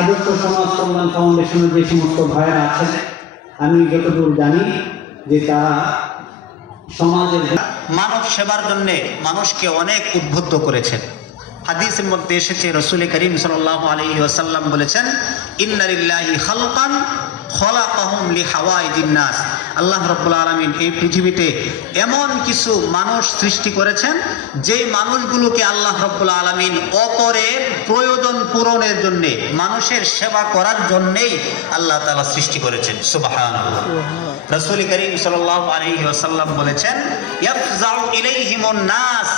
আদর্শ সমাজ কল্যাণ ফাউন্ডেশনের যে সমস্ত ভাইয়েরা আছেন, আমি যতদূর জানি যে তারা সমাজের মানব সেবার জন্য মানুষকে অনেক উদ্বুদ্ধ করেছেন। হাদিসের মধ্যে এসেছে, রসুল করিম সাল্লাহ আলী ওয়াসাল্লাম বলেছেন ইন্নারিল্লাহি খালকান নাস। আল্লাহ রাব্বুল আলামিন এই পৃথিবীতে এমন কিছু মানুষ সৃষ্টি করেছেন যে মানুষগুলোকে আল্লাহ রাব্বুল আলামিন অপরের প্রয়োজন পূরণের জন্য, মানুষের সেবা করার জন্যেই আল্লাহ তাআলা সৃষ্টি করেছেন। সুবহানাল্লাহ। রসুল করিম সাল্লাহ আলী ওয়াসাল্লাম বলেছেন নাস।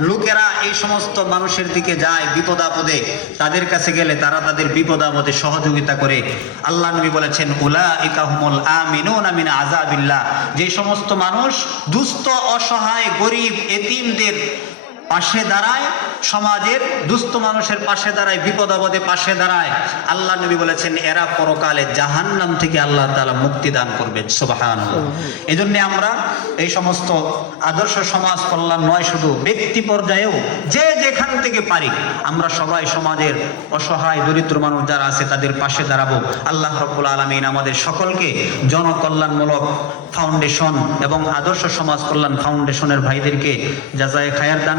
লোকেরা এই সমস্ত মানুষের দিকে যায় বিপদ আপদে তাদের কাছে গেলে তারা তাদের বিপদ আপদে সহযোগিতা করে। আল্লাহ নবী বলেছেন উলা ইকাহুমুল আমিনুন আমিন আজাবিল্লাহ যে সমস্ত মানুষ দুস্থ, অসহায়, গরিব, এতিমদের পাশে দাঁড়ায়, সমাজের দুস্থ মানুষের পাশে দাঁড়ায়, বিপদ আপদে পাশে দাঁড়ায়। আল্লাহ নবী বলেছেন, এরা পরকালে জাহান্নাম থেকে আল্লাহ তালা মুক্তি দান করবেন সুবাহান এই জন্য আমরা এই সমস্ত আদর্শ সমাজ কল্যাণ নয়, শুধু ব্যক্তি পর্যায়েও যে যেখান থেকে পারি, আমরা সবাই সমাজের অসহায়, দরিদ্র মানুষ যারা আছে, তাদের পাশে দাঁড়াবো। আল্লাহ রব্বুল আলমিন আমাদের সকলকে জনকল্যাণমূলক ফাউন্ডেশন এবং আদর্শ সমাজ কল্যাণ ফাউন্ডেশনের ভাইদেরকে যাচাই খায়ার দান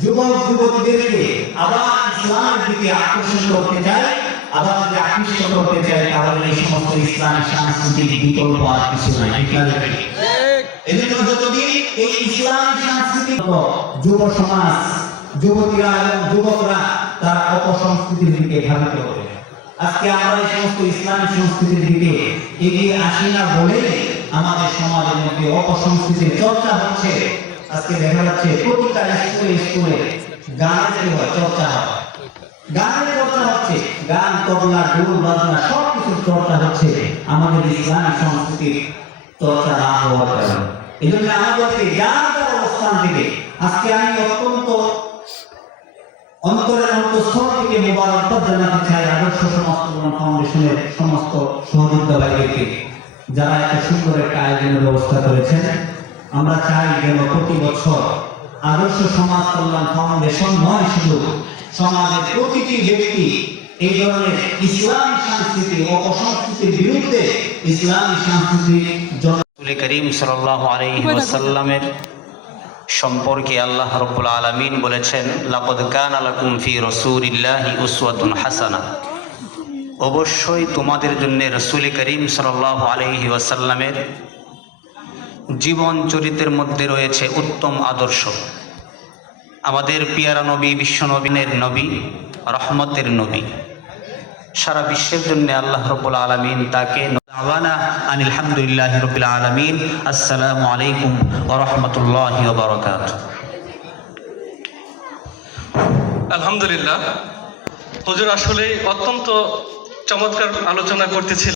যুবক যুবতীদেরকে আবার ইসলামের দিকে আকর্ষণ করতে চাই আবার যদি আকৃষ্ট করতে চাই তাহলে এই সমস্ত সাংস্কৃতিক বিকল্প আর কিছু নাই এজন্য যতদিন এই ইসলামী, সাংস্কৃতিক যুব সমাজ, যুবতীরা এবং যুবকরা তার অপসংস্কৃতির দিকে আজকে আমরা এই সমস্ত ইসলামী, সংস্কৃতির দিকে এগিয়ে আসি না বলে আমাদের সমাজের মধ্যে অপসংস্কৃতির চর্চা হচ্ছে। আজকে দেখা যাচ্ছে প্রতিটা স্কুলে স্কুলে গানের চর্চা হয় গানের চর্চা হচ্ছে, গান, তবলা, ঢোল, বাজনা সব কিছুর চর্চা হচ্ছে আমাদের ইসলামী সংস্কৃতির চর্চা না হওয়ার কারণে। এই জন্য আমাদেরকে যার যার অবস্থান থেকে আজকে আমি অত্যন্ত অন্তরের অন্তঃস্থল থেকে মোবারকবাদ জানাতে চাই আদর্শ কল্যাণ ফাউন্ডেশনের সমস্ত সহযোগিতাবাহীদেরকে যারা একটা সুন্দর একটা আয়োজনের ব্যবস্থা করেছেন। আমরা চাই যেন প্রতি বছর আদর্শ সমাজ কল্যাণ ফাউন্ডেশন নয় শুধু সমাজের প্রতিটি ব্যক্তি এই ধরনের ইসলামী সংস্কৃতি ও অসংস্কৃতির বিরুদ্ধে ইসলামী সংস্কৃতি করিম সাল্লাহ আলাইহি ওয়াসাল্লামের সম্পর্কে আল্লাহ রব্বুল আলামিন বলেছেন লাকদ কানা লাকুম ফি রাসূলিল্লাহি উসওয়াতুন হাসানা। অবশ্যই তোমাদের জন্য রসুল করিম সাল্লাহ আলাইহি ওয়াসাল্লামের জীবন চরিত্রের মধ্যে রয়েছে উত্তম আদর্শ। আমাদের পিয়ারা নবী, বিশ্ব নবীনের নবী, রহমতের নবী। সারা বিশ্বের জন্য আল্লাহ রব্বুল আলমিন তাকে দাওয়ানা আনিল হামদুলিল্লাহ রবিল আলমিন। আসসালামু আলাইকুম ওয়া রাহমাতুল্লাহি আলহামদুলিল্লাহ। হুজুর আসলে অত্যন্ত চমৎকার আলোচনা করতেছিলেন।